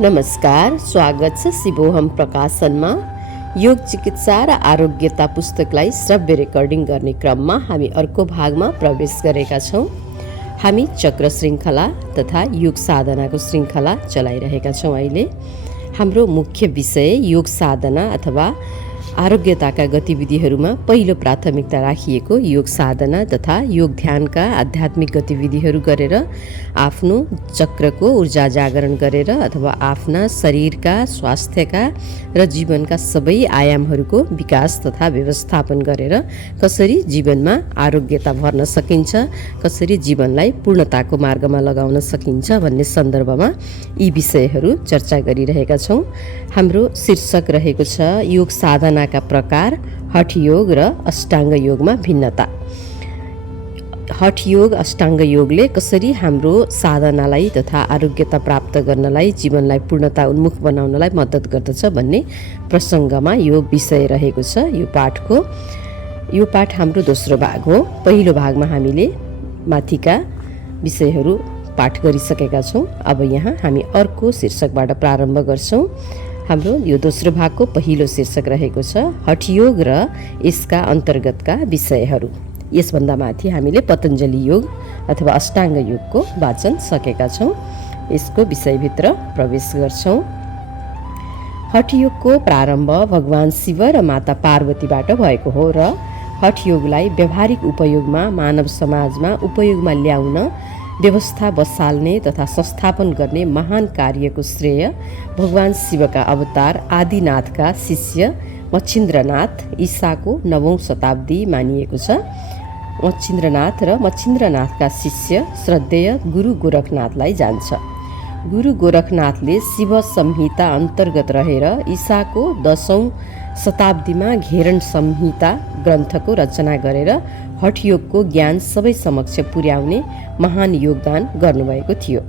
नमस्कार, स्वागत छ शिवोहम प्रकाशनमा। योग चिकित्सा र आरोग्यता पुस्तकलाई श्रव्य रेकर्डिङ गर्ने क्रममा हामी अर्को भागमा प्रवेश गरेका छौँ। हामी चक्र श्रृङ्खला तथा योग साधनाको श्रृङ्खला चलाइरहेका छौँ। अहिले हाम्रो मुख्य विषय योग साधना अथवा आरोग्यताका गतिविधिहरूमा पहिलो प्राथमिकता राखिएको योग साधना तथा योग ध्यानका आध्यात्मिक गतिविधिहरू गरेर आफ्नो चक्रको ऊर्जा जागरण गरेर अथवा आफ्ना शरीरका स्वास्थ्यका र जीवनका सबै आयामहरूको विकास तथा व्यवस्थापन गरेर कसरी जीवनमा आरोग्यता भर्न सकिन्छ, कसरी जीवनलाई पूर्णताको मार्गमा लगाउन सकिन्छ भन्ने सन्दर्भमा यी विषयहरू चर्चा गरिरहेका छौँ। हाम्रो शीर्षक रहेको छ योग साधनाका प्रकार, हठ योग र अष्टाङ्ग योगमा भिन्नता। हठ योग, अष्टाङ्ग योगले कसरी हाम्रो साधनालाई तथा आरोग्यता प्राप्त गर्नलाई, जीवनलाई पूर्णता उन्मुख बनाउनलाई मद्दत गर्दछ भन्ने प्रसङ्गमा यो विषय रहेको छ। यो पाठ हाम्रो दोस्रो भाग हो। पहिलो भागमा हामीले माथिका विषयहरू पाठ गरिसकेका छौँ। अब यहाँ हामी अर्को शीर्षकबाट प्रारम्भ गर्छौँ। हाम्रो यो दोस्रो भागको पहिलो शीर्षक रहेको छ हठ योग र यसका अन्तर्गतका विषयहरू। यसभन्दा माथि हामीले पतञ्जलि योग अथवा अष्टाङ्ग योगको वाचन सकेका छौँ। यसको विषयभित्र प्रवेश गर्छौँ। हठ योगको प्रारम्भ भगवान शिव र माता पार्वतीबाट भएको हो र हठ योगलाई व्यावहारिक उपयोगमा, मानव समाजमा उपयोगमा ल्याउन, व्यवस्था बसाल्ने तथा संस्थापन गर्ने महान कार्यको श्रेय भगवान शिवका अवतार आदिनाथका शिष्य मच्छिन्द्रनाथ ईसाको 9औं शताब्दी मानिएको छ। मच्छिन्द्रनाथका शिष्य श्रद्धेय गुरु गोरखनाथलाई जान्छ। गुरु गोरखनाथले शिव संहिता अन्तर्गत रहेर ईसाको 10औं शताब्दीमा घेरण संहिता ग्रन्थको रचना गरेर हठयोगको ज्ञान सबै समक्ष पुर्याउने महान योगदान गर्नुभएको थियो।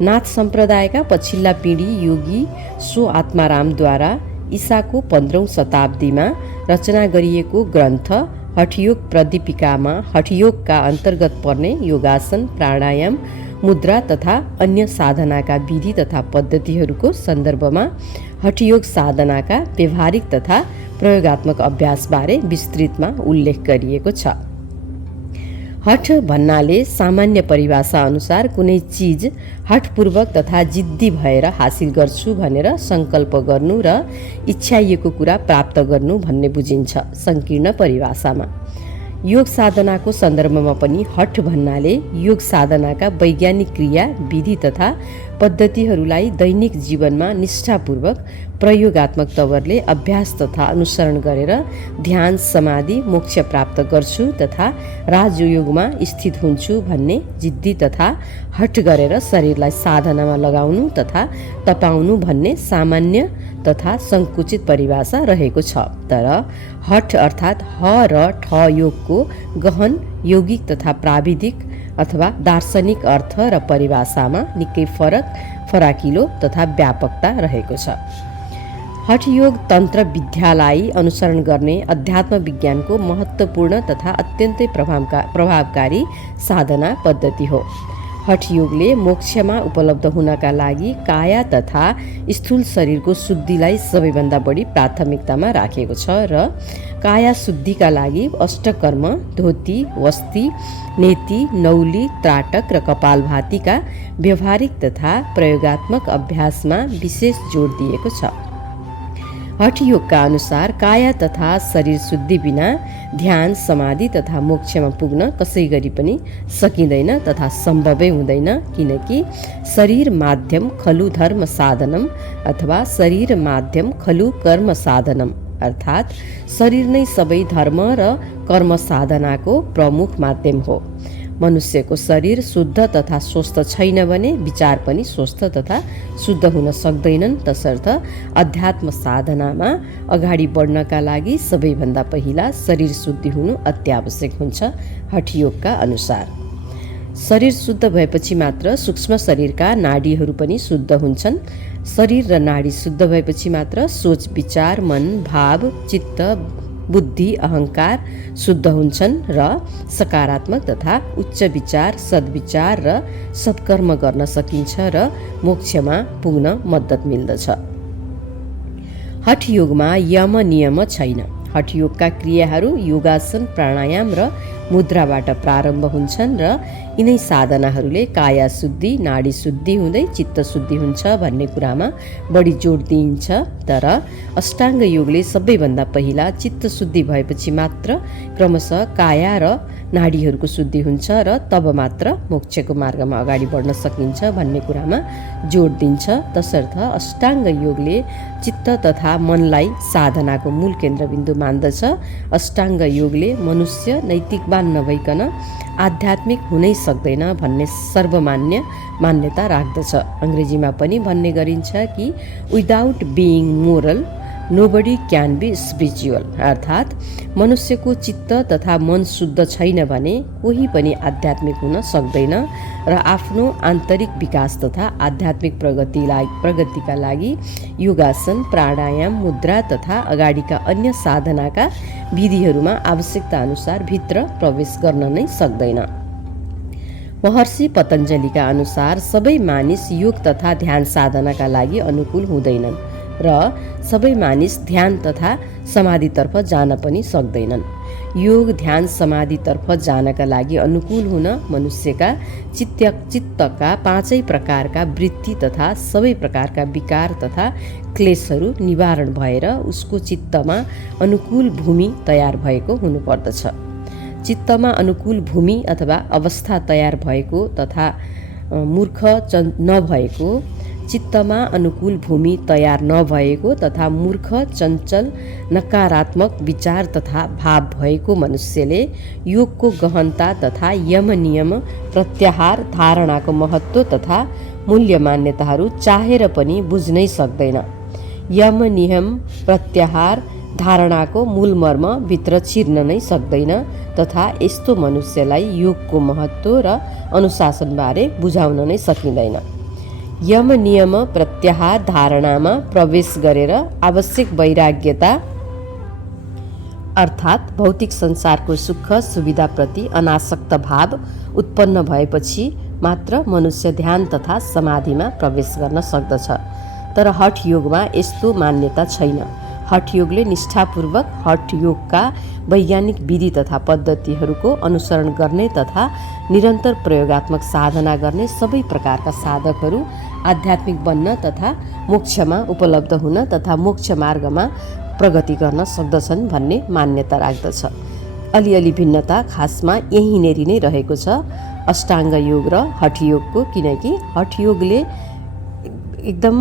नाथ सम्प्रदायका पछिल्ला पिँढी योगी सो आत्मारामद्वारा ईसाको 15औं शताब्दीमा रचना गरिएको ग्रन्थ हठयोग प्रदीपिकामा हठयोगका अन्तर्गत पर्ने योगासन, प्राणायाम, मुद्रा तथा अन्य साधनाका विधि तथा पद्धतिहरूको सन्दर्भमा हठयोग साधनाका व्यवहारिक तथा प्रयोगात्मक अभ्यासबारे विस्तृतमा उल्लेख गरिएको छ। हठ भन्नाले सामान्य परिभाषा अनुसार कुनै चिज हठपूर्वक तथा जिद्दी भएर हासिल गर्छु भनेर सङ्कल्प गर्नु र इच्छाइएको कुरा प्राप्त गर्नु भन्ने बुझिन्छ सङ्कीर्ण परिभाषामा। योग साधनाको सन्दर्भमा पनि हठ भन्नाले योग साधनाका वैज्ञानिक क्रिया, विधि तथा पद्धतिहरूलाई दैनिक जीवनमा निष्ठापूर्वक प्रयोगात्मक तवरले अभ्यास तथा अनुसरण गरेर ध्यान, समाधि, मोक्ष प्राप्त गर्छु तथा राजयोगमा स्थित हुन्छु भन्ने जिद्दी तथा हठ गरेर शरीरलाई साधनामा लगाउनु तथा तपाउनु भन्ने सामान्य तथा सङ्कुचित परिभाषा रहेको छ। तर हठ अर्थात् ह र ठ योगको गहन यौगिक तथा प्राविधिक अथवा दार्शनिक अर्थ र परिभाषामा निकै फराकिलो तथा व्यापकता रहेको छ। हठ योग तन्त्र विद्यालाई अनुसरण गर्ने अध्यात्म विज्ञानको महत्त्वपूर्ण तथा अत्यन्तै प्रभावकारी साधना पद्धति हो। हठ योगले मोक्षमा उपलब्ध हुनका लागि काया तथा स्थूल शरीरको शुद्धिलाई सबैभन्दा बढी प्राथमिकतामा राखेको छ र काया शुद्धिका लागि अष्टकर्म, धोती, वस्ती, नेति, नौली, त्राटक र कपालभातीका व्यवहारिक तथा प्रयोगात्मक अभ्यासमा विशेष जोड दिएको छ। हठ योगका अनुसार काया तथा शरीर शुद्धि बिना ध्यान, समाधि तथा मोक्षमा पुग्न कसै गरी पनि सकिँदैन तथा सम्भवै हुँदैन, किनकि शरीर माध्यम खलु धर्म साधनम अथवा शरीर माध्यम खलु कर्म साधनम अर्थात् शरीर नै सबै धर्म र कर्म साधनाको प्रमुख माध्यम हो। मनुष्यको शरीर शुद्ध तथा स्वस्थ छैन भने विचार पनि स्वस्थ तथा शुद्ध हुन सक्दैनन्। तसर्थ अध्यात्म साधनामा अगाडि बढ्नका लागि सबैभन्दा पहिला शरीर शुद्धि हुनु अत्यावश्यक हुन्छ हठयोगका अनुसार। शरीर शुद्ध भएपछि मात्र सूक्ष्म शरीरका नाडीहरू पनि शुद्ध हुन्छन्। शरीर र नाडी शुद्ध भएपछि मात्र सोच, विचार, मन, भाव, चित्त, बुद्धि अहङ्कार शुद्ध हुन्छन् र सकारात्मक तथा उच्च विचार सद्विचार र सत्कर्म गर्न सकिन्छ र मोक्षमा पुग्न मद्दत मिल्दछ। हठयोगमा यम नियम छैन। हठयोगका क्रियाहरू योगासन प्राणायाम र मुद्राबाट प्रारम्भ हुन्छन् र यिनै साधनाहरूले काया शुद्धि नाडी शुद्धि हुँदै चित्त शुद्धि हुन्छ भन्ने कुरामा बढी जोड दिइन्छ। तर अष्टाङ्ग योगले सबैभन्दा पहिला चित्त शुद्धि भएपछि मात्र क्रमशः काया र नाडीहरूको शुद्धि हुन्छ र तब मात्र मोक्षको मार्गमा अगाडि बढ्न सकिन्छ भन्ने कुरामा जोड दिन्छ। तसर्थ अष्टाङ्ग योगले चित्त तथा मनलाई साधनाको मूल केन्द्रबिन्दु मान्दछ। अष्टाङ्ग योगले मनुष्य नैतिकवान नभइकन आध्यात्मिक हुनै सक्दैन भन्ने सर्वमान्य मान्यता राख्दछ। अङ्ग्रेजीमा पनि भन्ने गरिन्छ कि without being moral nobody can be spiritual, अर्थात् मनुष्यको चित्त तथा मन शुद्ध छैन भने कोही पनि आध्यात्मिक हुन सक्दैन र आफ्नो आन्तरिक विकास तथा आध्यात्मिक प्रगतिका लागि योगासन प्राणायाम मुद्रा तथा अगाडिका अन्य साधनाका विधिहरूमा आवश्यकता अनुसार भित्र प्रवेश गर्न नै सक्दैन। महर्षि पतञ्जलिका अनुसार सबै मानिस योग तथा ध्यान साधनाका लागि अनुकूल हुँदैनन् र सबै मानिस ध्यान तथा समाधितर्फ जान पनि सक्दैनन्। योग ध्यान समाधितर्फ जानका लागि अनुकूल हुन मनुष्यका चित्तका पाँचै प्रकारका वृत्ति तथा सबै प्रकारका विकार तथा क्लेशहरू निवारण भएर उसको चित्तमा अनुकूल भूमि तयार भएको हुनुपर्दछ। चित्तमा अनुकूल भूमि अथवा अवस्था तयार भएको तथा मूर्ख नभएको, चित्तमा अनुकूल भूमि तयार नभएको तथा मूर्ख चञ्चल नकारात्मक विचार तथा भाव भएको मनुष्यले योगको गहनता तथा यम नियम प्रत्याहार धारणाको महत्त्व तथा मूल्य मान्यताहरू चाहेर पनि बुझ्नै सक्दैन। यम नियम प्रत्याहार धारणाको मूल मर्म भित्र छिर्न नै सक्दैन तथा यस्तो मनुष्यलाई योगको महत्त्व र अनुशासनबारे बुझाउन नै सकिँदैन। यम नियम प्रत्याहार धारणामा प्रवेश गरेर आवश्यक वैराग्यता अर्थात् भौतिक संसारको सुख सुविधाप्रति अनासक्त भाव उत्पन्न भएपछि मात्र मनुष्य ध्यान तथा समाधिमा प्रवेश गर्न सक्दछ। तर हठ योगमा यस्तो मान्यता छैन। हठ योगले निष्ठापूर्वक हठ योगका वैज्ञानिक विधि तथा पद्धतिहरूको अनुसरण गर्ने तथा निरन्तर प्रयोगात्मक साधना गर्ने सबै प्रकारका साधकहरू आध्यात्मिक बन्न तथा मोक्षमा उपलब्ध हुन तथा मोक्ष मार्गमा प्रगति गर्न सक्दछन् भन्ने मान्यता राख्दछ। अलिअलि भिन्नता खासमा यहीँनेरि नै रहेको छ अष्टाङ्ग योग र हठ योगको, किनकि हठ योगले एकदम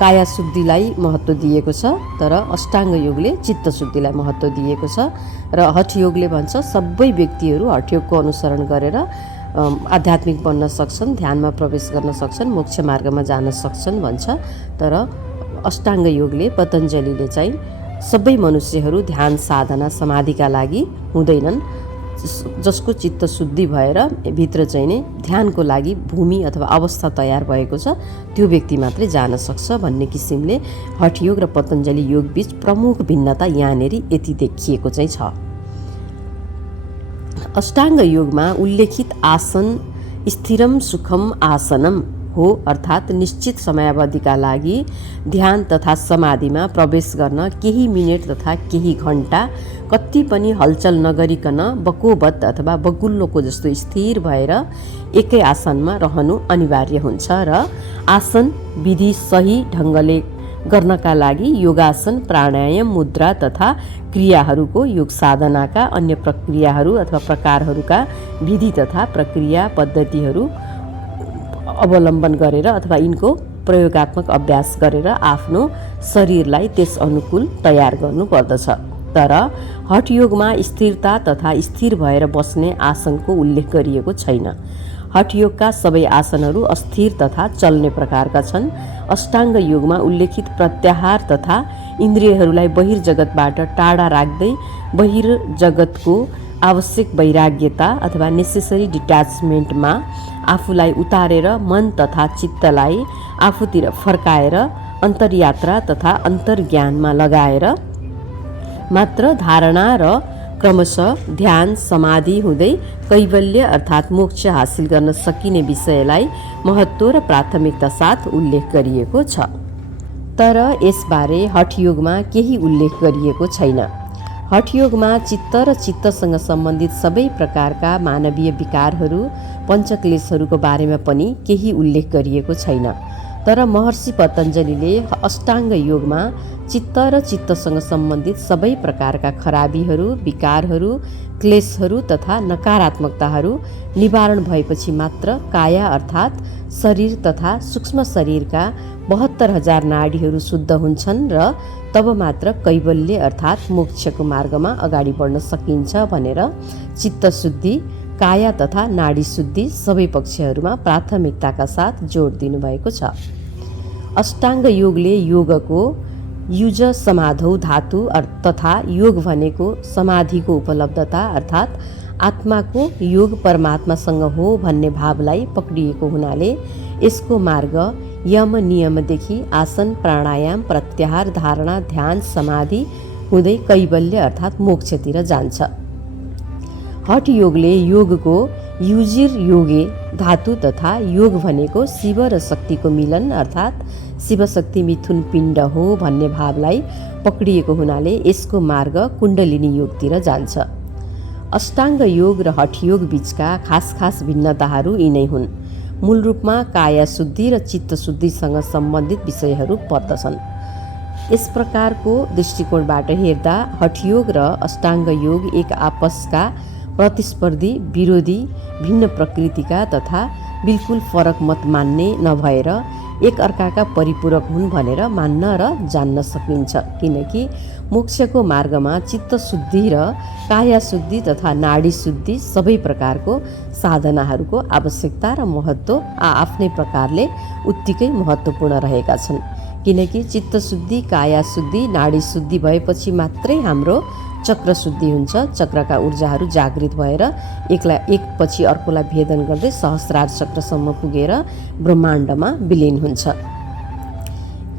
काया शुद्धिलाई महत्त्व दिएको छ तर अष्टाङ्ग योगले चित्त शुद्धिलाई महत्त्व दिएको छ र हठ योगले भन्छ सबै व्यक्तिहरू हठ योगको अनुसरण गरेर आध्यात्मिक बन्न सक्छन्, ध्यानमा प्रवेश गर्न सक्छन्, मोक्ष मार्गमा जान सक्छन् भन्छ। तर अष्टाङ्ग योगले पतञ्जलिले चाहिँ सबै मनुष्यहरू ध्यान साधना समाधिका लागि हुँदैनन्, जसको चित्त शुद्धि भएर भित्र चाहिँ नै ध्यानको लागि भूमि अथवा अवस्था तयार भएको छ त्यो व्यक्ति मात्रै जान सक्छ भन्ने किसिमले हठ योग र पतञ्जलि योग बीच प्रमुख भिन्नता यहाँनेरि यति देखिएको चाहिँ छ। अष्टाङ्ग योगमा उल्लेखित आसन स्थिरम सुखम आसनम हो, अर्थात् निश्चित समयावधिका लागि ध्यान तथा समाधिमा प्रवेश गर्न केही मिनेट तथा केही घण्टा कति पनि हलचल नगरिकन बकोबत अथवा बगुल्लोको जस्तो स्थिर भएर एकै आसनमा रहनु अनिवार्य हुन्छ र आसन विधि सही ढङ्गले गर्नका लागि योगासन प्राणायाम मुद्रा तथा क्रियाहरूको योग साधनाका अन्य प्रक्रियाहरू अथवा प्रकारहरूका विधि तथा प्रक्रिया पद्धतिहरू अवलम्बन गरेर अथवा यिनको प्रयोगात्मक अभ्यास गरेर आफ्नो शरीरलाई त्यस अनुकूल तयार गर्नुपर्दछ। तर हठ योगमा स्थिरता तथा स्थिर भएर बस्ने आसनको उल्लेख गरिएको छैन। हठ योगका सबै आसनहरू अस्थिर तथा चल्ने प्रकारका छन्। अष्टाङ्ग योगमा उल्लेखित प्रत्याहार तथा इन्द्रियहरूलाई बहिर्जगतबाट टाढा राख्दै बहिर्जगतको आवश्यक वैराग्यता अथवा नेसेसरी डिट्याचमेन्टमा आफूलाई उतारेर मन तथा चित्तलाई आफूतिर फर्काएर अन्तर्यात्रा तथा अन्तर्ज्ञानमा लगाएर मात्र धारणा र क्रमशः ध्यान समाधि हुँदै कैवल्य अर्थात् मोक्ष हासिल गर्न सकिने विषयलाई महत्त्व र प्राथमिकता साथ उल्लेख गरिएको छ। तर यसबारे हठयोगमा केही उल्लेख गरिएको छैन। हठयोगमा चित्त र चित्तसँग सम्बन्धित सबै प्रकारका मानवीय विकारहरू, पञ्चक्लेशहरूको बारेमा पनि केही उल्लेख गरिएको छैन। तर महर्षि पतञ्जलिले अष्टाङ्ग योगमा चित्त र चित्तसँग सम्बन्धित सबै प्रकारका खराबीहरू, विकारहरू, क्लेशहरू तथा नकारात्मकताहरू निवारण भएपछि मात्र काया अर्थात् शरीर तथा सूक्ष्म शरीरका 72,000 नाडीहरू शुद्ध हुन्छन् र तब मात्र कैवल्य अर्थात् मोक्षको मार्गमा अगाडि बढ्न सकिन्छ भनेर चित्तशुद्धि, काया तथा नाडी शुद्धि सबै पक्षहरूमा प्राथमिकताका साथ जोड दिनुभएको छ। अष्टाङ्ग योगले योगको युज समाधौ धातु तथा योग भनेको समाधिको उपलब्धता अर्थात् आत्माको योग परमात्मासँग हो भन्ने भावलाई पक्रिएको हुनाले यसको मार्ग यम नियमदेखि आसन, प्राणायाम, प्रत्याहार, धारणा, ध्यान, समाधि हुँदै कैवल्य अर्थात् मोक्षतिर जान्छ। हठ योगले योगको युजिर योगे धातु तथा योग भनेको शिव र शक्तिको मिलन अर्थात् शिवशक्ति मिथुन पिण्ड हो भन्ने भावलाई पक्रिएको हुनाले यसको मार्ग कुण्डलिनी योगतिर जान्छ। अष्टाङ्ग योग र हठ योग बीचका खास भिन्नताहरू यिनै हुन्। मूल रूपमा काया शुद्धि र चित्त शुद्धिसँग सम्बन्धित विषयहरू पर्दछन्। यस प्रकारको दृष्टिकोणबाट हेर्दा हठयोग र अष्टाङ्ग योग एक आपसका प्रतिस्पर्धी, विरोधी, भिन्न प्रकृतिका तथा बिल्कुल फरक मत मान्ने नभएर एक अर्काका परिपूरक हुन् भनेर मान्न र जान्न सकिन्छ। किनकि मोक्षको मार्गमा चित्त शुद्धि र काया शुद्धि तथा नाडी शुद्धि सबै प्रकारको साधनाहरूको आवश्यकता र महत्त्व आफ्नै प्रकारले उत्तिकै महत्त्वपूर्ण रहेका छन्। किनकि चित्त शुद्धि, काया शुद्धि, नाडी शुद्धि भएपछि मात्रै हाम्रो चक्र शुद्धि हुन्छ। चक्रका ऊर्जाहरू जागृत भएर एक पछि अर्कोलाई भेदन गर्दै सहस्रार चक्रसम्म पुगेर ब्रह्माण्डमा विलिन हुन्छ।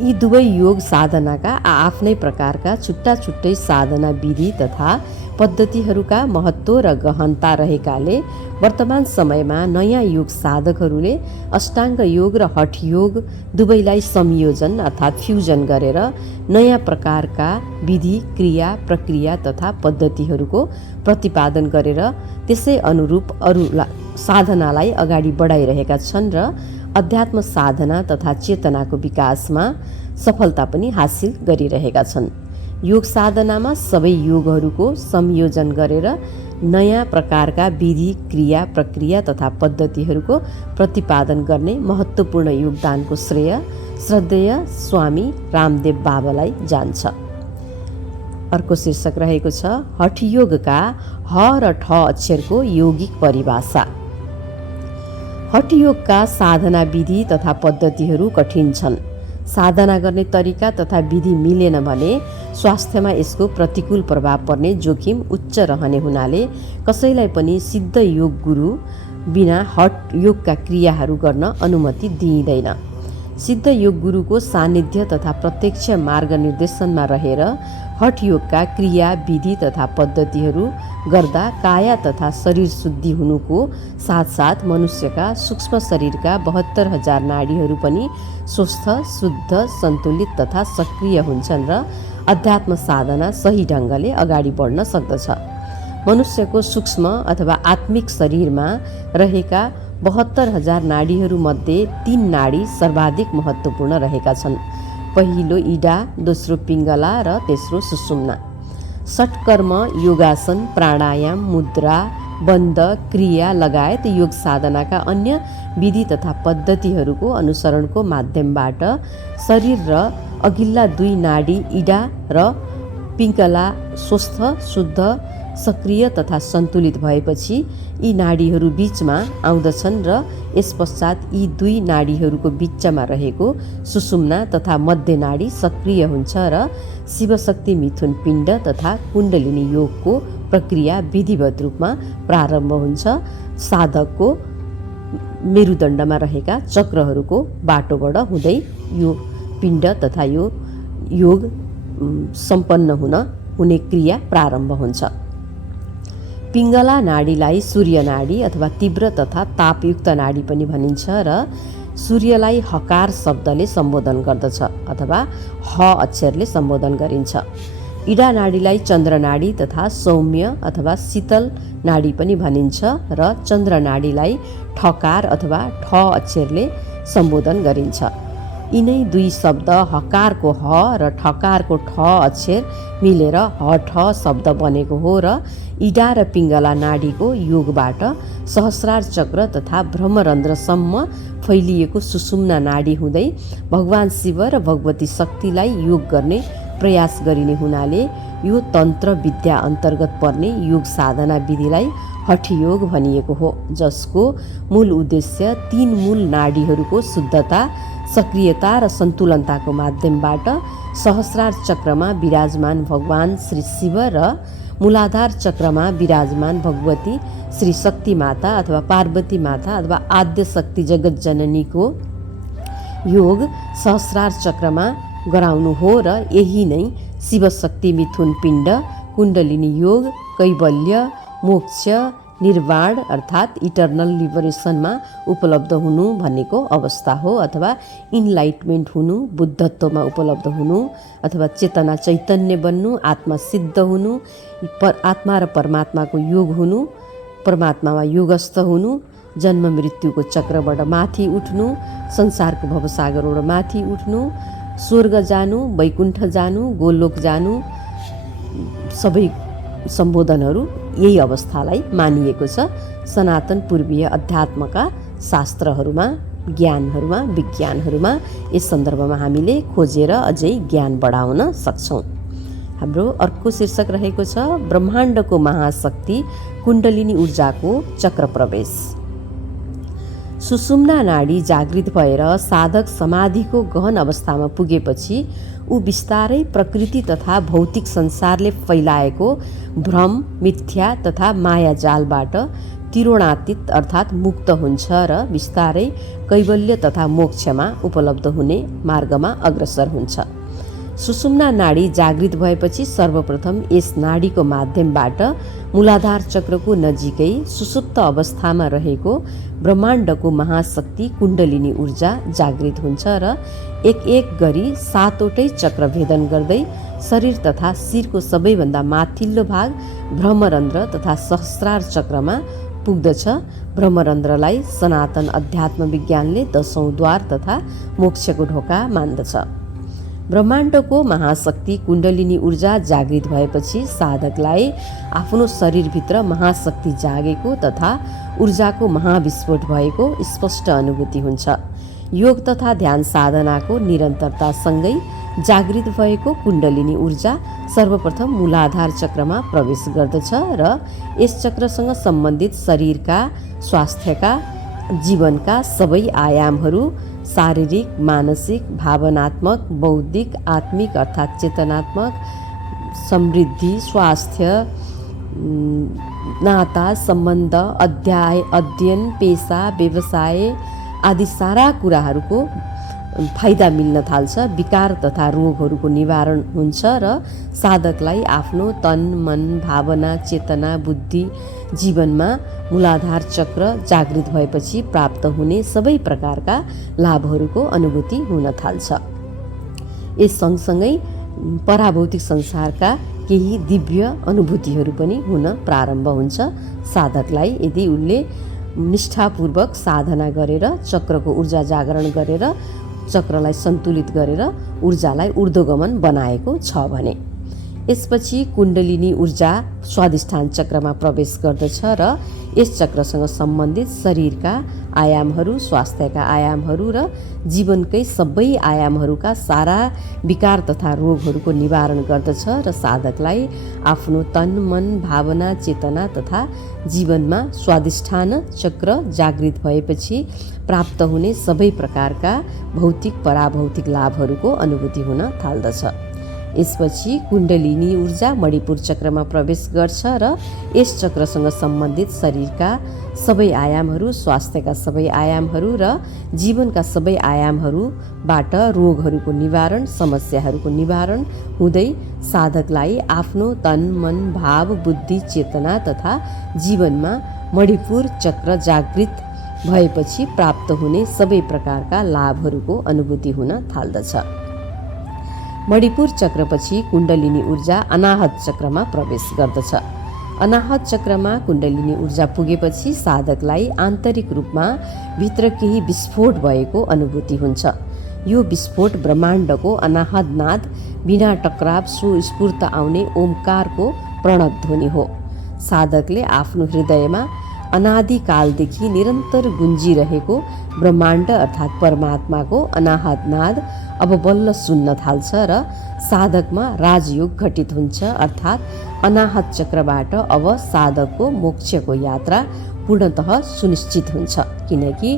यी दुवै योग साधनाका आफ्नै प्रकारका छुट्टा छुट्टै साधना विधि तथा पद्धतिहरूका महत्त्व र गहनता रहेकाले वर्तमान समयमा नयाँ योग साधकहरूले अष्टाङ्ग योग र हठ योग दुवैलाई संयोजन अर्थात् फ्युजन गरेर नयाँ प्रकारका विधि, क्रिया, प्रक्रिया तथा पद्धतिहरूको प्रतिपादन गरेर त्यसै अनुरूप अरू साधनालाई अगाडि बढाइरहेका छन् र अध्यात्म साधना तथा चेतनाको विकासमा सफलता पनि हासिल गरिरहेका छन्। योग साधनामा सबै योगहरूको संयोजन गरेर नयाँ प्रकारका विधि, क्रिया, प्रक्रिया तथा पद्धतिहरूको प्रतिपादन गर्ने महत्त्वपूर्ण योगदानको श्रेय श्रद्धेय स्वामी रामदेव बाबालाई जान्छ। अर्को शीर्षक रहेको छ हठयोगका ह र ठ अक्षरको यौगिक परिभाषा। हठयोगका साधना विधि तथा पद्धतिहरू कठिन छन्। साधना गर्ने तरिका तथा विधि मिलेन भने स्वास्थ्यमा यसको प्रतिकूल प्रभाव पर्ने जोखिम उच्च रहने हुनाले कसैलाई पनि सिद्ध योग गुरु बिना हठ योगका क्रियाहरू गर्न अनुमति दिइँदैन। सिद्ध योग गुरुको सान्निध्य तथा प्रत्यक्ष मार्गनिर्देशनमा रहेर हठ योगका क्रिया, विधि तथा पद्धतिहरू गर्दा काया तथा शरीर शुद्धि हुनुको साथसाथ मनुष्यका सूक्ष्म शरीरका 72,000 नाडीहरू पनि स्वस्थ, शुद्ध, सन्तुलित तथा सक्रिय हुन्छन् र अध्यात्म साधना सही ढङ्गले अगाडि बढ्न सक्दछ। मनुष्यको सूक्ष्म अथवा आत्मिक शरीरमा रहेका 72,000 नाडीहरूमध्ये 3 नाडी सर्वाधिक महत्त्वपूर्ण रहेका छन्। पहिलो इडा, दोस्रो पिङ्गला र तेस्रो सुषुम्ना। षट्कर्म, योगासन, प्राणायाम, मुद्रा, बन्द, क्रिया लगायत योग साधनाका अन्य विधि तथा पद्धतिहरूको अनुसरणको माध्यमबाट शरीर र अघिल्ला 2 नाडी इडा र पिङ्गला स्वस्थ, शुद्ध, सक्रिय तथा सन्तुलित भएपछि यी नाडीहरू बीचमा आउँदछन् र यसपश्चात यी 2 नाडीहरूको बीचमा रहेको सुषुम्ना तथा मध्य नाडी सक्रिय हुन्छ र शिवशक्ति मिथुन पिण्ड तथा कुण्डलिनी योगको प्रक्रिया विधिवत रूपमा प्रारम्भ हुन्छ। साधकको मेरुदण्डमा रहेका चक्रहरूको बाटोबाट हुँदै यो पिण्ड तथा यो योग सम्पन्न हुन हुने क्रिया प्रारम्भ हुन्छ। पिङ्गला नाडीलाई सूर्य नाडी अथवा तीव्र तथा तापयुक्त नाडी पनि भनिन्छ र सूर्यलाई हकार शब्दले सम्बोधन गर्दछ अथवा ह अक्षरले सम्बोधन गरिन्छ। इडा नाडीलाई चन्द्र नाडी तथा सौम्य अथवा शीतल नाडी पनि भनिन्छ र चन्द्र नाडीलाई ठकार अथवा ठ अक्षरले सम्बोधन गरिन्छ। यिनै दुई शब्द हकारको ह र ठकारको ठ अक्षर मिलेर ह-ठ शब्द बनेको हो र इडा र पिङ्गला नाडीको योगबाट सहस्रार चक्र तथा ब्रह्मरन्ध्रसम्म फैलिएको सुषुम्ना नाडी हुँदै भगवान शिव र भगवती शक्तिलाई योग गर्ने प्रयास गरिने हुनाले यो तन्त्र विद्या अन्तर्गत पर्ने योग साधना विधिलाई हठयोग भनिएको हो, जसको मूल उद्देश्य तीन मूल नाडीहरूको शुद्धता, सक्रियता र सन्तुलनताको माध्यमबाट सहस्रार चक्रमा विराजमान भगवान श्री शिव र मूलाधार चक्रमा विराजमान भगवती श्री शक्ति माता अथवा पार्वती माता अथवा आद्य शक्ति जगत जननीको योग सहस्रार चक्रमा गराउनु हो र यही नै शिवशक्ति मिथुन पिण्ड, कुण्डलिनी योग, कैवल्य, मोक्ष, निर्वाण अर्थात् इटर्नल लिबरेसनमा उपलब्ध हुनु भनेको अवस्था हो अथवा इन्लाइटमेन्ट हुनु, बुद्धत्वमा उपलब्ध हुनु अथवा चेतना चैतन्य बन्नु, आत्मा सिद्ध हुनु, आत्मा र परमात्माको योग हुनु, परमात्मामा योगस्थ हुनु, जन्म मृत्युको चक्रबाट माथि उठ्नु, संसारको भवसागरबाट माथि उठ्नु, स्वर्ग जानु, वैकुण्ठ जानु, गोलोक जानु, सबै सम्बोधनहरू यही अवस्थालाई मानिएको छ। सनातन पूर्वीय अध्यात्मका शास्त्रहरूमा, ज्ञानहरूमा, विज्ञानहरूमा यस सन्दर्भमा हामीले खोजेर अझै ज्ञान बढाउन सक्छौँ। हाम्रो अर्को शीर्षक रहेको छ ब्रह्माण्डको महाशक्ति कुण्डलिनी ऊर्जाको चक्र प्रवेश। सुषुम्ना नाडी जागृत भएर साधक समाधिको गहन अवस्थामा पुगेपछि ऊ बिस्तारै प्रकृति तथा भौतिक संसारले फैलाएको भ्रम, मिथ्या तथा माया जालबाट तिरोणातीत अर्थात् मुक्त हुन्छ र बिस्तारै कैवल्य तथा मोक्षमा उपलब्ध हुने मार्गमा अग्रसर हुन्छ। सुषुम्ना नाडी जागृत भएपछि सर्वप्रथम यस नाडीको माध्यमबाट मूलाधार चक्रको नजिकै सुसुप्त अवस्थामा रहेको ब्रह्माण्डको महाशक्ति कुण्डलिनी ऊर्जा जागृत हुन्छ र एक एक गरी 7वटै चक्र भेदन गर्दै शरीर तथा शिरको सबैभन्दा माथिल्लो भाग ब्रह्मरन्ध्र तथा सहस्रार चक्रमा पुग्दछ। ब्रह्मरन्ध्रलाई सनातन अध्यात्म विज्ञानले 10औं द्वार तथा मोक्षको ढोका मान्दछ। ब्रह्माण्डको महाशक्ति कुण्डलिनी ऊर्जा जागृत भएपछि साधकलाई आफ्नो शरीरभित्र महाशक्ति जागेको तथा ऊर्जाको महाविस्फोट भएको स्पष्ट अनुभूति हुन्छ। योग तथा ध्यान साधनाको निरन्तरतासँगै जागृत भएको कुण्डलिनी ऊर्जा सर्वप्रथम मूलाधार चक्रमा प्रवेश गर्दछ र यस चक्रसँग सम्बन्धित शरीरका, स्वास्थ्यका, जीवनका सबै आयामहरू शारीरिक, मानसिक, भावनात्मक, बौद्धिक, आत्मिक अर्थात् चेतनात्मक, समृद्धि, स्वास्थ्य, नाता, सम्बन्ध, अध्ययन, पेसा, व्यवसाय आदि सारा कुराहरूको फाइदा मिल्न थाल्छ। विकार तथा रोगहरूको निवारण हुन्छ र साधकलाई आफ्नो तन, मन, भावना, चेतना, बुद्धि, जीवनमा मूलाधार चक्र जागृत भएपछि प्राप्त हुने सबै प्रकारका लाभहरूको अनुभूति हुन थाल्छ। यस सँगसँगै पराभौतिक संसारका केही दिव्य अनुभूतिहरू पनि हुन प्रारम्भ हुन्छ। साधकलाई यदि उसले निष्ठापूर्वक साधना गरेर चक्रको ऊर्जा जागरण गरेर चक्रलाई सन्तुलित गरेर ऊर्जालाई ऊर्ध्वगमन बनाएको छ भने। यसपछि कुण्डलिनी ऊर्जा स्वाधिष्ठान चक्रमा प्रवेश गर्दछ र यस चक्रसँग सम्बन्धित शरीरका आयामहरू, स्वास्थ्यका आयामहरू र जीवनकै सबै आयामहरूका सारा विकार तथा रोगहरूको निवारण गर्दछ र साधकलाई आफ्नो तन, मन, भावना, चेतना तथा जीवनमा स्वाधिष्ठान चक्र जागृत भएपछि प्राप्त हुने सबै प्रकारका भौतिक, पराभौतिक लाभहरूको अनुभूति हुन थाल्दछ। यसपछि कुण्डलिनी ऊर्जा मणिपुर चक्रमा प्रवेश गर्छ र यस चक्रसँग सम्बन्धित शरीरका सबै आयामहरू, स्वास्थ्यका सबै आयामहरू र जीवनका सबै आयामहरूबाट रोगहरूको निवारण, समस्याहरूको निवारण हुँदै साधकलाई आफ्नो तन, मन, भाव, बुद्धि, चेतना तथा जीवनमा मणिपुर चक्र जागृत भएपछि प्राप्त हुने सबै प्रकारका लाभहरूको अनुभूति हुन थाल्दछ। मणिपुर चक्रपछि कुण्डलिनी ऊर्जा अनाहत चक्रमा प्रवेश गर्दछ। अनाहत चक्रमा कुण्डलिनी ऊर्जा पुगेपछि साधकलाई आन्तरिक रूपमा भित्र केही विस्फोट भएको अनुभूति हुन्छ। यो विस्फोट ब्रह्माण्डको अनाहत नाद, बिना टकराव सुस्फूर्त आउने ओमकारको प्रणव ध्वनि हो। साधकले आफ्नो हृदयमा अनादिकालदेखि निरन्तर गुन्जिरहेको ब्रह्माण्ड अर्थात् परमात्माको अनाहत नाद अब बल्ल सुन्न थाल्छ र साधकमा राजयोग घटित हुन्छ, अर्थात् अनाहत चक्रबाट अब साधकको मोक्षको यात्रा पूर्णतः सुनिश्चित हुन्छ। किनकि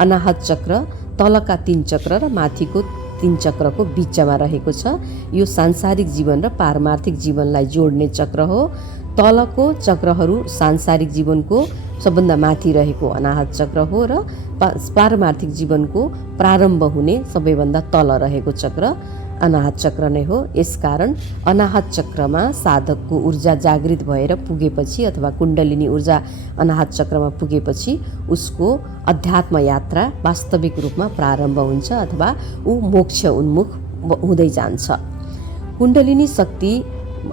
अनाहत चक्र तलका 3 चक्र र माथिको 3 चक्रको बिचमा रहेको छ। यो सांसारिक जीवन र पारमार्थिक जीवनलाई जोड्ने चक्र हो। तलको चक्रहरू सांसारिक जीवनको सबभन्दा माथि रहेको अनाहत चक्र हो र पारमार्थिक जीवनको प्रारम्भ हुने सबैभन्दा तल रहेको चक्र अनाहत चक्र नै हो। यसकारण अनाहत चक्रमा साधकको ऊर्जा जागृत भएर पुगेपछि अथवा कुण्डलिनी ऊर्जा अनाहत चक्रमा पुगेपछि उसको अध्यात्म यात्रा वास्तविक रूपमा प्रारम्भ हुन्छ अथवा ऊ मोक्ष उन्मुख हुँदै जान्छ। कुण्डलिनी शक्ति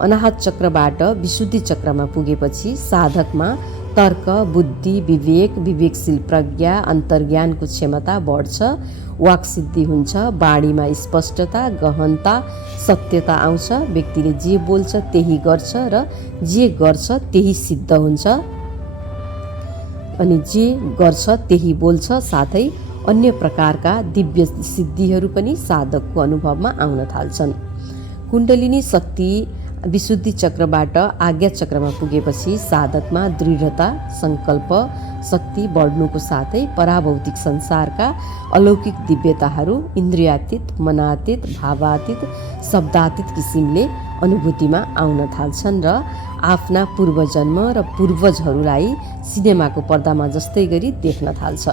अनाहत चक्रबाट विशुद्धि चक्रमा पुगेपछि साधकमा तर्क, बुद्धि, विवेक, विवेकशील प्रज्ञा, अन्तर्ज्ञानको क्षमता बढ्छ, वाक्सिद्धि हुन्छ, बाणीमा स्पष्टता, गहनता, सत्यता आउँछ। व्यक्तिले जे बोल्छ त्यही गर्छ र जे गर्छ त्यही सिद्ध हुन्छ अनि जे गर्छ त्यही बोल्छ। साथै अन्य प्रकारका दिव्य सिद्धिहरू पनि साधकको अनुभवमा आउन थाल्छन्। कुण्डलिनी शक्ति विशुद्धि चक्रबाट आज्ञा चक्रमा पुगेपछि साधकमा दृढता, सङ्कल्प शक्ति बढ्नुको साथै पराभौतिक संसारका अलौकिक दिव्यताहरू इन्द्रियातीत, मनातीत, भावातीत, शब्दातीत किसिमले अनुभूतिमा आउन थाल्छन् र आफ्ना पूर्वजन्म र पूर्वजहरूलाई सिनेमाको पर्दामा जस्तै गरी देख्न थाल्छ।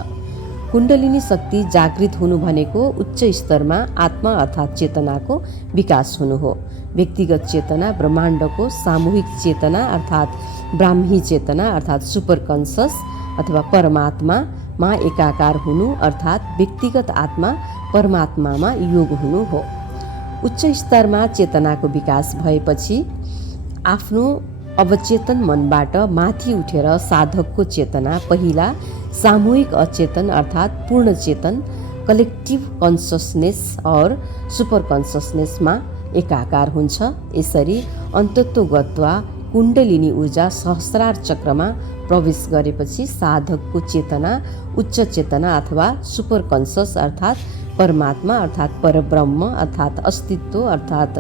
कुण्डलिनी शक्ति जागृत हुनु भनेको उच्च स्तरमा आत्मा अर्थात् चेतनाको विकास हुनु हो। व्यक्तिगत चेतना ब्रह्माण्डको सामूहिक चेतना अर्थात् ब्राह्मी चेतना अर्थात् सुपर कन्सस अथवा परमात्मामा एकाकार हुनु अर्थात् व्यक्तिगत आत्मा परमात्मामा योग हुनु हो। उच्च स्तरमा चेतनाको विकास भएपछि आफ्नो अवचेतन मनबाट माथि उठेर साधकको चेतना पहिला सामूहिक अचेतन अर्थात् पूर्ण चेतन कलेक्टिभ कन्ससनेस और सुपर कन्ससनेसमा एकाकार हुन्छ। यसरी अन्तत्वगत्वा कुण्डलिनी ऊर्जा सहस्रार चक्रमा प्रवेश गरेपछि साधकको चेतना उच्च चेतना अथवा सुपर कन्सस अर्थात् परमात्मा अर्थात् परब्रह्म अर्थात् अस्तित्व अर्थात्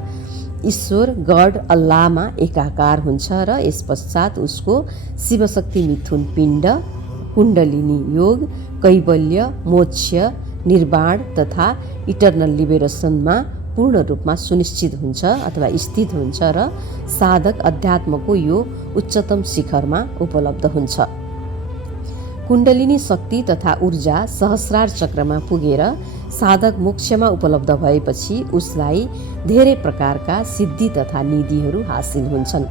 ईश्वर गड अल्लाहमा एकाकार हुन्छ र यस पश्चात उसको शिवशक्ति मिथुन पिण्ड, कुण्डलिनी योग, कैवल्य, मोक्ष, निर्वाण तथा इटर्नल लिबरेसनमा पूर्ण रूपमा सुनिश्चित हुन्छ अथवा स्थित हुन्छ र साधक अध्यात्मको यो उच्चतम शिखरमा उपलब्ध हुन्छ। कुण्डलिनी शक्ति तथा ऊर्जा सहस्रार चक्रमा पुगेर साधक मोक्षमा उपलब्ध भएपछि उसलाई धेरै प्रकारका सिद्धि तथा निधिहरू हासिल हुन्छन्।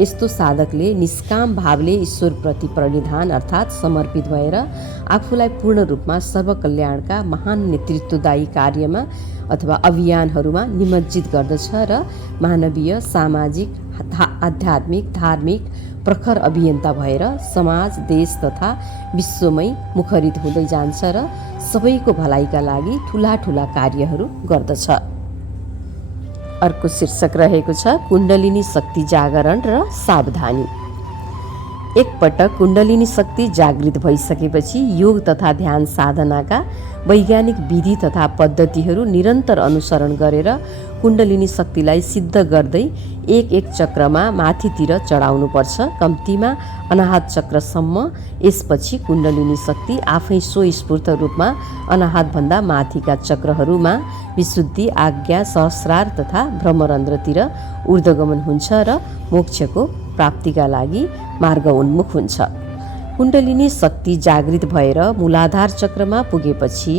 यस्तो साधकले निष्काम भावले ईश्वरप्रति प्रणिधान अर्थात् समर्पित भएर आफूलाई पूर्ण रूपमा सर्वकल्याणका महान नेतृत्वदायी कार्यमा अथवा अभियानहरूमा निमज्जित गर्दछ र मानवीय, सामाजिक, आध्यात्मिक, धार्मिक प्रखर अभियन्ता भएर समाज, देश तथा विश्वमै मुखरित हुँदै जान्छ र सबैको भलाइका लागि ठुला ठुला कार्यहरू गर्दछ। अर्को शीर्षक रहेको छ कुण्डलिनी शक्ति जागरण र सावधानी। एकपटक कुण्डलिनी शक्ति जागृत भइसकेपछि योग तथा ध्यान साधनाका वैज्ञानिक विधि तथा पद्धतिहरू निरन्तर अनुसरण गरेर कुण्डलिनी शक्तिलाई सिद्ध गर्दै एक एक चक्रमा माथितिर चढाउनुपर्छ, कम्तीमा अनाहत चक्रसम्म। यसपछि कुण्डलिनी शक्ति आफै स्वस्फूर्त रूपमा अनाहतभन्दा माथिका चक्रहरूमा विशुद्धि, आज्ञा, सहस्रार तथा ब्रह्मरन्ध्रतिर ऊर्ध्वगमन हुन्छ र मोक्षको प्राप्तिका लागि मार्ग उन्मुख हुन्छ। कुण्डलिनी शक्ति जागृत भएर मूलाधार चक्रमा पुगेपछि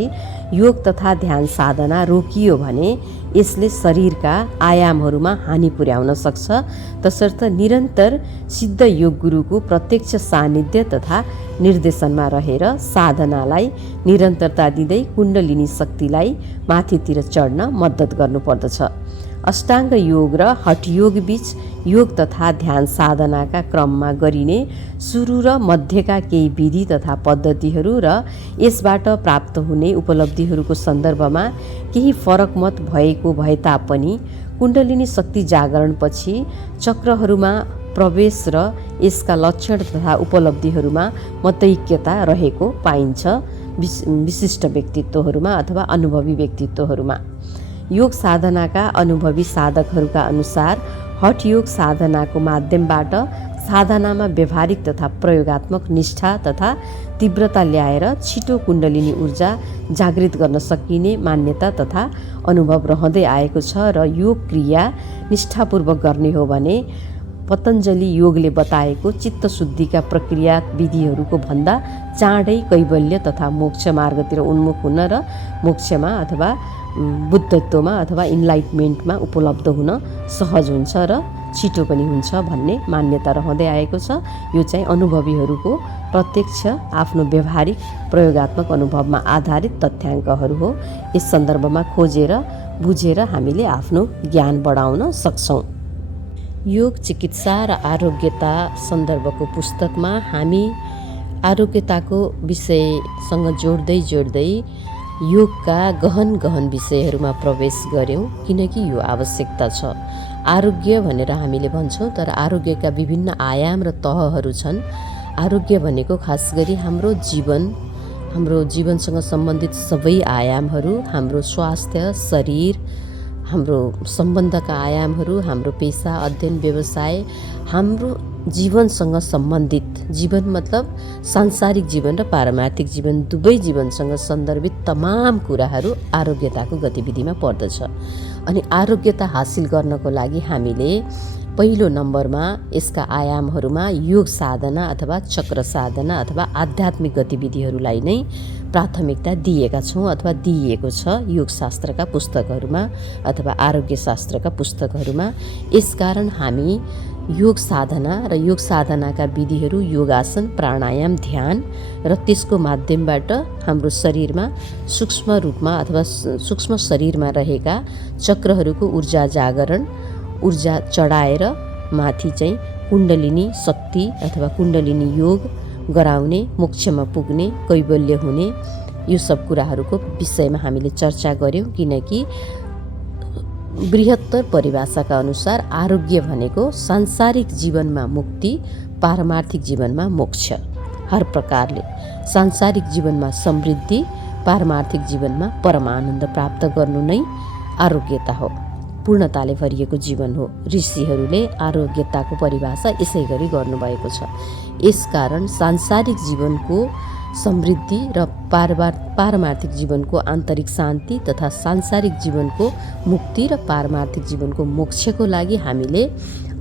योग तथा ध्यान साधना रोकियो भने यसले शरीरका आयामहरूमा हानि पुर्याउन सक्छ। तसर्थ निरन्तर सिद्ध योग गुरुको प्रत्यक्ष सान्निध्य तथा निर्देशनमा रहेर साधनालाई निरन्तरता दिँदै कुण्डलिनी शक्तिलाई माथितिर चढ्न मद्दत गर्नुपर्दछ। अष्टाङ्ग योग र हठयोग बीच योग तथा ध्यान साधनाका क्रममा गरिने सुरु र मध्यका केही विधि तथा पद्धतिहरू र यसबाट प्राप्त हुने उपलब्धिहरूको सन्दर्भमा केही फरक मत भएको भए तापनि कुण्डलिनी शक्ति जागरणपछि चक्रहरूमा प्रवेश र यसका लक्षण तथा उपलब्धिहरूमा मतैक्यता रहेको पाइन्छ विशिष्ट व्यक्तित्वहरूमा अथवा अनुभवी व्यक्तित्वहरूमा। योग साधनाका अनुभवी साधकहरूका अनुसार हठयोग साधनाको माध्यमबाट साधनामा व्यवहारिक तथा प्रयोगात्मक निष्ठा तथा तीव्रता ल्याएर छिटो कुण्डलिनी ऊर्जा जागृत गर्न सकिने मान्यता तथा अनुभव रहँदै आएको छ र योग क्रिया निष्ठापूर्वक गर्ने हो भने पतञ्जलि योगले बताएको चित्तशुद्धिका प्रक्रिया विधिहरूको भन्दा चाँडै कैवल्य तथा मोक्ष मार्गतिर उन्मुख हुन र मोक्षमा अथवा बुद्धत्वमा अथवा इन्लाइटमेन्टमा उपलब्ध हुन सहज हुन्छ र छिटो पनि हुन्छ भन्ने मान्यता रहँदै आएको छ। यो चाहिँ अनुभवीहरूको प्रत्यक्ष आफ्नो व्यवहारिक प्रयोगात्मक अनुभवमा आधारित तथ्याङ्कहरू हो। यस सन्दर्भमा खोजेर बुझेर हामीले आफ्नो ज्ञान बढाउन सक्छौँ। योग चिकित्सा र आरोग्यता सन्दर्भको पुस्तकमा हामी आरोग्यताको विषयसँग जोड्दै योगका गहन विषयहरूमा प्रवेश गऱ्यौँ, किनकि यो आवश्यकता छ। आरोग्य भनेर हामीले भन्छौँ, तर आरोग्यका विभिन्न आयाम र तहहरू छन्। आरोग्य भनेको खास गरी हाम्रो जीवनसँग सम्बन्धित सबै आयामहरू, हाम्रो स्वास्थ्य, शरीर, हाम्रो सम्बन्धका आयामहरू, हाम्रो पेसा, अध्ययन, व्यवसाय, हाम्रो जीवनसँग सम्बन्धित जीवन मतलब सांसारिक जीवन र पारमार्थिक जीवन दुवै जीवनसँग सन्दर्भित तमाम कुराहरू आरोग्यताको गतिविधिमा पर्दछ। अनि आरोग्यता हासिल गर्नको लागि हामीले पहिलो नम्बरमा यसका आयामहरूमा योग साधना अथवा चक्र साधना अथवा आध्यात्मिक गतिविधिहरूलाई नै प्राथमिकता दिएका छौँ अथवा दिइएको छ योगशास्त्रका पुस्तकहरूमा अथवा आरोग्य शास्त्रका पुस्तकहरूमा। यसकारण हामी योग साधना र योग साधनाका विधिहरू योगासन, प्राणायाम, ध्यान र त्यसको माध्यमबाट हाम्रो शरीरमा सूक्ष्म रूपमा अथवा सूक्ष्म शरीरमा रहेका चक्रहरूको ऊर्जा जागरण, ऊर्जा चढाएर माथि चाहिँ कुण्डलिनी शक्ति अथवा कुण्डलिनी योग गराउने, मोक्षमा पुग्ने, कैवल्य हुने, यो सब कुराहरूको विषयमा हामीले चर्चा गऱ्यौँ। किनकि बृहत्तर परिभाषाका अनुसार आरोग्य भनेको सांसारिक जीवनमा मुक्ति, पारमार्थिक जीवनमा मोक्ष। हर प्रकारले सांसारिक जीवनमा समृद्धि, पारमार्थिक जीवनमा परमानन्द प्राप्त गर्नु नै आरोग्यता हो, पूर्णताले भरिएको जीवन हो। ऋषिहरूले आरोग्यताको परिभाषा यसै गरी गर्नुभएको छ। यसकारण सांसारिक जीवनको समृद्धि र पारमार्थिक जीवनको आन्तरिक शान्ति तथा सांसारिक जीवनको मुक्ति र पारमार्थिक जीवनको मोक्षको लागि हामीले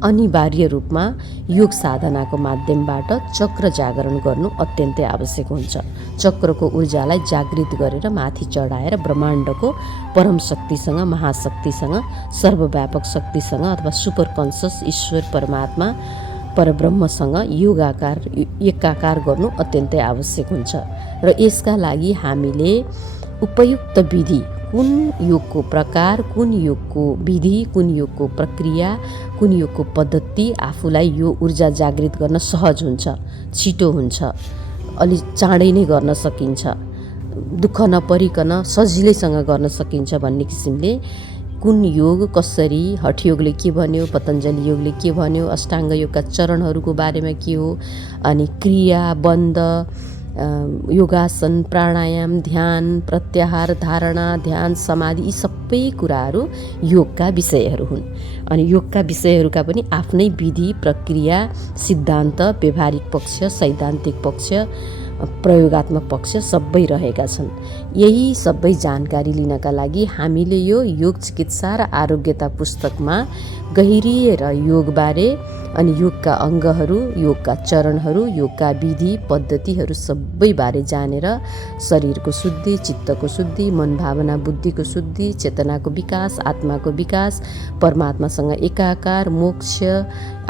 अनिवार्य रूपमा योग साधनाको माध्यमबाट चक्र जागरण गर्नु अत्यन्तै आवश्यक हुन्छ। चक्रको ऊर्जालाई जागृत गरेर माथि चढाएर ब्रह्माण्डको परम शक्तिसँग, महाशक्तिसँग, सर्वव्यापक शक्तिसँग अथवा सुपर कन्सियस ईश्वर परमात्मा परब्रह्मसँग एकाकार गर्नु अत्यन्तै आवश्यक हुन्छ। र यसका लागि हामीले उपयुक्त विधि, कुन योगको प्रकार, कुन योगको विधि, कुन योगको प्रक्रिया, कुन योगको पद्धति आफूलाई यो ऊर्जा जागृत गर्न सहज हुन्छ, छिटो हुन्छ, अलि चाँडै नै गर्न सकिन्छ, दुःख नपरिकन सजिलैसँग गर्न सकिन्छ भन्ने किसिमले कुन योग कसरी, हठयोगले के भन्यो, पतञ्जलि योगले के भन्यो, अष्टाङ्ग योगका चरणहरूको बारेमा के हो, अनि क्रिया, बन्द, योगासन, प्राणायाम, ध्यान, प्रत्याहार, धारणा, ध्यान, समाधि यी सबै कुराहरू योगका विषयहरू हुन्। अनि योगका विषयहरूका पनि आफ्नै विधि, प्रक्रिया, सिद्धान्त, व्यवहारिक पक्ष, सैद्धान्तिक पक्ष, प्रयोगात्मक पक्ष सबै रहेका छन्। यही सबै जानकारी लिनका लागि हामीले यो योग चिकित्सा र आरोग्यता पुस्तकमा गहिरिएर योगबारे अनि योगका अङ्गहरू, योगका चरणहरू, योगका विधि पद्धतिहरू सबैबारे जानेर शरीरको शुद्धि, चित्तको शुद्धि, मन भावना बुद्धिको शुद्धि, चेतनाको विकास, आत्माको विकास, परमात्मासँग एकाकार, मोक्ष,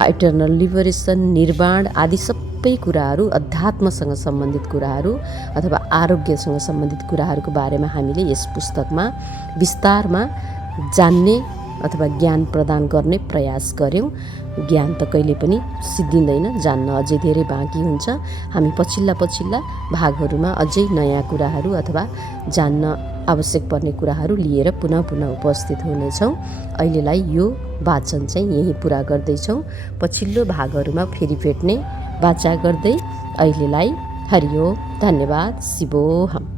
इटर्नल लिबरेसन, निर्वाण आदि सबै कुराहरू, अध्यात्मसँग सम्बन्धित कुराहरू अथवा आरोग्यसँग सम्बन्धित कुराहरूको बारेमा हामीले यस पुस्तकमा विस्तारमा जान्ने अथवा ज्ञान प्रदान गर्ने प्रयास गऱ्यौँ। ज्ञान त कहिले पनि सिद्धिँदैन, जान्न अझै धेरै बाँकी हुन्छ। हामी पछिल्ला भागहरूमा अझै नयाँ कुराहरू अथवा जान्न आवश्यक पर्ने कुराहरू लिएर पुनः उपस्थित हुनेछौँ। अहिलेलाई यो वाचन चाहिँ यहीँ पुरा गर्दैछौँ। पछिल्लो भागहरूमा फेरि भेट्ने वाचा गर्दै अहिलेलाई हरिओम, धन्यवाद, शिवोहम।